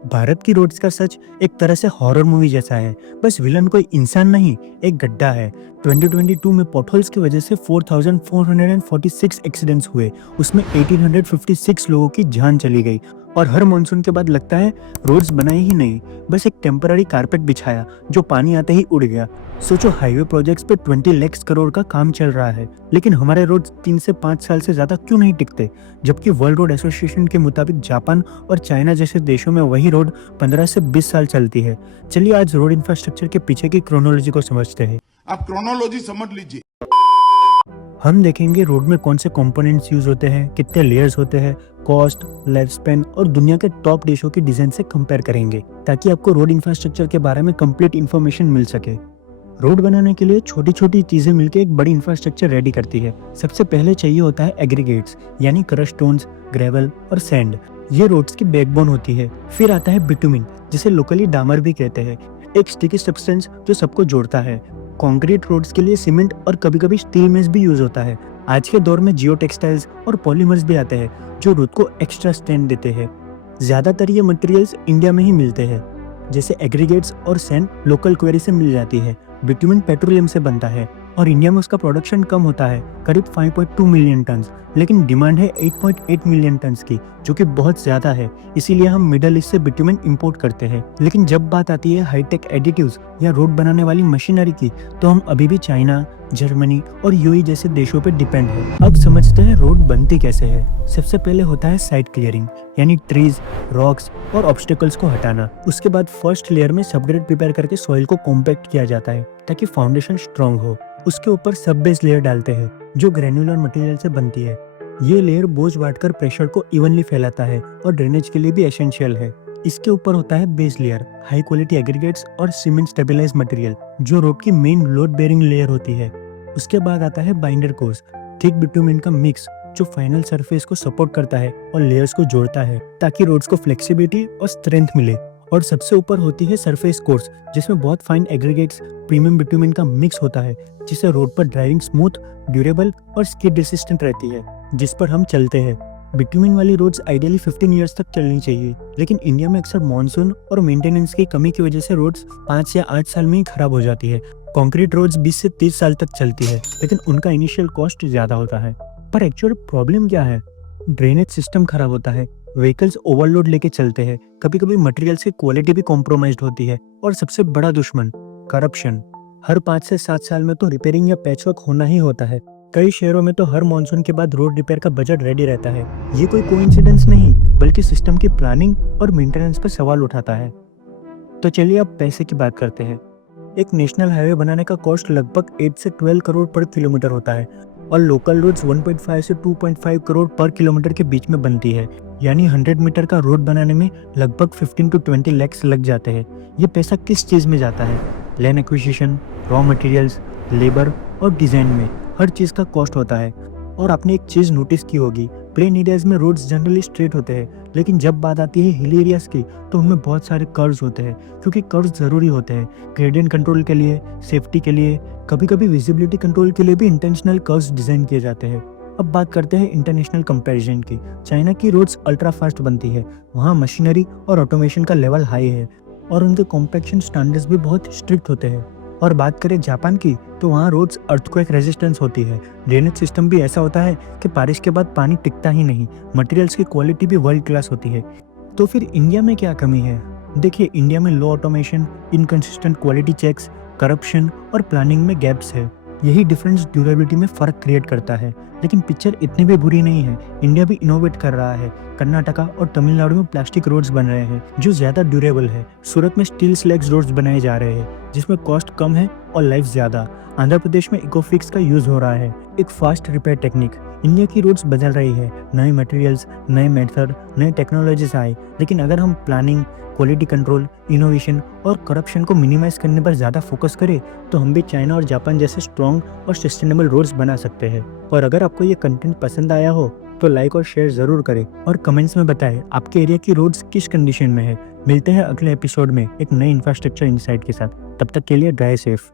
भारत की रोड्स का सच एक तरह से हॉरर मूवी जैसा है। बस विलन कोई इंसान नहीं, एक गड्ढा है। 2022 में पॉटहोल्स की वजह से 4446 एक्सीडेंट्स हुए, उसमें 1856 लोगों की जान चली गई। और हर मानसून के बाद लगता है रोड्स बनाई ही नहीं, बस एक टेम्पररी कारपेट बिछाया जो पानी आते ही उड़ गया। सोचो, हाईवे प्रोजेक्ट्स पे 20 लाख करोड़ का काम चल रहा है, लेकिन हमारे रोड्स 3 से 5 साल से ज्यादा क्यों नहीं टिकते? जबकि वर्ल्ड रोड एसोसिएशन के मुताबिक जापान और चाइना जैसे देशों में वही रोड 15 से 20 साल चलती है। चलिए आज रोड इंफ्रास्ट्रक्चर के पीछे की क्रोनोलॉजी को समझते हैं। आप क्रोनोलॉजी समझ लीजिए। हम देखेंगे रोड में कौन से कंपोनेंट्स यूज होते हैं, कितने लेयर्स होते हैं, कॉस्ट, लाइफ स्पेन और दुनिया के टॉप देशों की डिजाइन से कंपेयर करेंगे, ताकि आपको रोड इंफ्रास्ट्रक्चर के बारे में कंप्लीट इन्फॉर्मेशन मिल सके। रोड बनाने के लिए छोटी छोटी चीजें मिलकर एक बड़ी इंफ्रास्ट्रक्चर रेडी करती है। सबसे पहले चाहिए होता है एग्रीगेट्स, यानी क्रश स्टोन्स, ग्रेवल और सैंड। ये रोड्स की बैकबोन होती है। फिर आता है बिटुमिन, जिसे लोकली डामर भी कहते हैं, एक स्टिकी सब्सटेंस जो सबको जोड़ता है। कंक्रीट रोड्स के लिए सीमेंट और कभी कभी स्टील मेस भी यूज होता है। आज के दौर में जियो टेक्सटाइल्स और पॉलीमर्स भी आते हैं जो रोड को एक्स्ट्रा स्ट्रेंथ देते हैं। ज्यादातर ये मटेरियल्स इंडिया में ही मिलते हैं। जैसे एग्रीगेट्स और सैंड लोकल क्वेरी से मिल जाती है। बिटुमिन पेट्रोलियम से बनता है और इंडिया में उसका प्रोडक्शन कम होता है, करीब 5.2 मिलियन टन, लेकिन डिमांड है 8.8 मिलियन टन की, जो कि बहुत ज्यादा है। इसीलिए हम मिडल ईस्ट से बिटुमिन इंपोर्ट करते हैं। लेकिन जब बात आती है हाईटेक एडिटिव्स या रोड बनाने वाली मशीनरी की, तो हम अभी भी चाइना, जर्मनी और यूएई जैसे देशों पर डिपेंड है। अब समझते हैं रोड बनती कैसे है। सबसे पहले होता है साइड क्लियरिंग, यानी ट्रीज, रॉक्स और ऑब्स्टेकल्स को हटाना। उसके बाद फर्स्ट लेयर में सबग्रेड प्रिपेयर करके सॉइल को कॉम्पैक्ट किया जाता है ताकि फाउंडेशन स्ट्रॉन्ग हो। उसके ऊपर सब बेस लेयर डालते हैं जो ग्रेन्युलर मटेरियल से बनती है। ये लेयर बोझ बांटकर प्रेशर को इवनली फैलाता है और ड्रेनेज के लिए भी एसेंशियल है। इसके ऊपर होता है base layer, high quality aggregates और सीमेंट स्टेबलाइज मटेरियल, जो रोड की मेन लोड बेयरिंग लेयर होती है। उसके बाद आता है बाइंडर कोर्स, थिक बिटुमिन का मिक्स जो फाइनल सरफेस को सपोर्ट करता है और लेयर्स को जोड़ता है ताकि रोड्स को फ्लेक्सिबिलिटी और स्ट्रेंथ मिले। और सबसे ऊपर होती है सरफेस कोर्स, जिसमें बहुत फाइन एग्रीगेट्स, प्रीमियम बिटुमिन का मिक्स होता है, जिससे रोड पर ड्राइविंग स्मूथ, ड्यूरेबल और स्किड रेसिस्टेंट रहती है, जिस पर हम चलते हैं। बिटुमिन वाली रोड्स आइडियली 15 इयर्स तक चलनी चाहिए, लेकिन इंडिया में अक्सर मानसून और मेंटेनेंस की कमी की वजह से रोड्स 5 या 8 साल में ही खराब हो जाती है। कंक्रीट रोड्स 20 से 30 साल तक चलती है, लेकिन उनका इनिशियल कॉस्ट ज्यादा होता है। पर एक्चुअल प्रॉब्लम क्या है? ड्रेनेज सिस्टम खराब होता है, व्हीकल्स ओवरलोड लेके चलते हैं, कभी कभी मटेरियल्स की क्वालिटी भी कॉम्प्रोमाइज्ड होती है, और सबसे बड़ा दुश्मन करप्शन। हर 5 से 7 साल में तो रिपेयरिंग या पैचवर्क होना ही होता है। कई शहरों में तो हर मानसून के बाद रोड रिपेयर का बजट रेडी रहता है। ये कोई कोइंसिडेंस नहीं, बल्कि सिस्टम की प्लानिंग और मेंटेनेंस पर सवाल उठाता है। तो चलिए अब पैसे की बात करते हैं। एक नेशनल हाईवे बनाने का कॉस्ट लगभग 8 से 12 करोड़ पर किलोमीटर होता है, और लोकल रोड्स 1.5 से 2.5 करोड़ पर किलोमीटर के बीच में बनती है। यानी 100 मीटर का रोड बनाने में लगभग 15 to 20 लाख लग जाते हैं। ये पैसा किस चीज़ में जाता है? Land acquisition, raw materials, labour और डिज़ाइन में हर चीज़ का कॉस्ट होता है। और आपने एक चीज़ नोटिस की होगी, प्लेन एरियाज में रोड्स जनरली स्ट्रेट होते हैं, लेकिन जब बात आती है हिल एरियाज की, तो उनमें बहुत सारे कर्व्स होते हैं, क्योंकि कर्व्स ज़रूरी होते हैं ग्रेडियंट कंट्रोल के लिए, सेफ्टी के लिए, कभी कभी विजिबिलिटी कंट्रोल के लिए भी इंटेंशनल कर्व्स डिज़ाइन किए जाते हैं। अब बात करते हैं इंटरनेशनल कंपैरिजन की। चाइना की रोड्स अल्ट्रा फास्ट बनती है, वहाँ मशीनरी और ऑटोमेशन का लेवल हाई है, और उनके कॉम्पैक्शन स्टैंडर्ड्स भी बहुत स्ट्रिक्ट होते हैं। और बात करें जापान की, तो वहाँ रोड्स अर्थक्वेक रेजिस्टेंस होती है। ड्रेनेज सिस्टम भी ऐसा होता है कि बारिश के बाद पानी टिकता ही नहीं। मटेरियल्स की क्वालिटी भी वर्ल्ड क्लास होती है। तो फिर इंडिया में क्या कमी है? देखिए, इंडिया में low automation, inconsistent quality checks, corruption और प्लानिंग में गैप्स है। यही डिफरेंस ड्यूरेबिलिटी में फ़र्क क्रिएट करता है। लेकिन पिक्चर इतनी भी बुरी नहीं है। इंडिया भी इनोवेट कर रहा है। कर्नाटका और तमिलनाडु में प्लास्टिक रोड्स बन रहे हैं जो ज़्यादा ड्यूरेबल है। सूरत में स्टील स्लैग्स रोड्स बनाए जा रहे हैं जिसमें कॉस्ट कम है और लाइफ ज़्यादा। आंध्र प्रदेश में इकोफिक्स का यूज़ हो रहा है, एक फास्ट रिपेयर टेक्निक। इंडिया की रोड्स बदल रही है, नए मटेरियल्स, नए मेथड, नए टेक्नोलॉजीज आए। लेकिन अगर हम प्लानिंग, क्वालिटी कंट्रोल, इनोवेशन और करप्शन को मिनिमाइज करने पर ज़्यादा फोकस करें, तो हम भी चाइना और जापान जैसे स्ट्रॉन्ग और सस्टेनेबल रोड्स बना सकते हैं। और अगर आपको ये कंटेंट पसंद आया हो तो लाइक और शेयर ज़रूर करें, और कमेंट्स में बताएं आपके एरिया की रोड्स किस कंडीशन में है। मिलते हैं अगले एपिसोड में एक नए इंफ्रास्ट्रक्चर इनसाइट के साथ। तब तक के लिए ड्राइव सेफ।